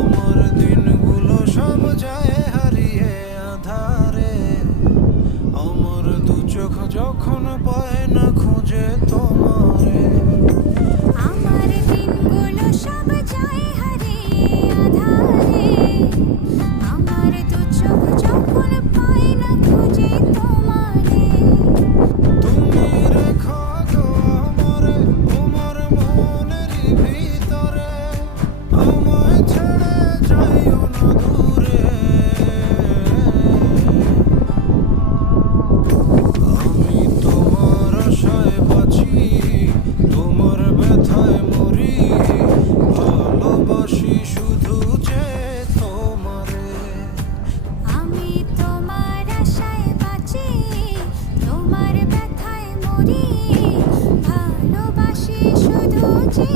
আমার দিনগুলো সব যায় হারিয়ে আধারে, আমার দু চোখ যখন পায় না খুঁজে তোমারে। আমার দিনগুলো সব যায় হারিয়ে আঁধারে, আমার দু চোখ যখন পায় না খুঁজে তোমারে। তুমি রেখো গো আমারে তোমার মনেরই ভিতরে, আমায় ছেড়ে যাইও না দূরে। আমি তোমার আশায় বাঁচি, তোমার ব্যথায় মরি, ভালোবাসি শুধু যে তোমারে। আমি তোমার আশায় বাঁচি, তোমার ব্যথায় মরি, ভালোবাসি শুধু যে